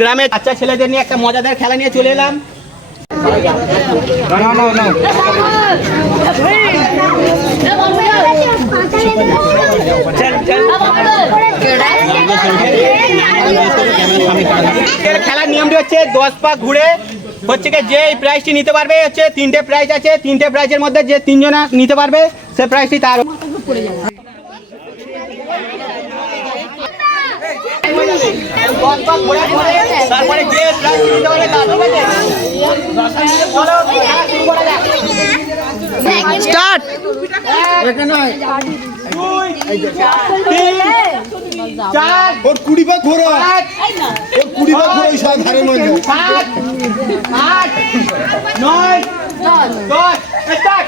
গ্রামে বাচ্চা ছেলেদের নিয়ে একটা মজাদার খেলা নিয়ে চলে এলাম। খেলার নিয়মটি হচ্ছে 10 পা ঘুরে হচ্ছে যে প্রাইজটি নিতে পারবে হচ্ছে 3টে প্রাইজ আছে, 3টে প্রাইজের মধ্যে যে 3 জন নিতে পারবে সে প্রাইজটি তার। তারপরে যে প্রাইজ নিতে পারবে তার স্টার্ট। 1 2 3 4 ওর 20 ভাগ ঘোরা, ওর 20 ভাগ ঘোরা ওই সারা ধারে মধ্যে। 7 8 9 10 স্টার্ট।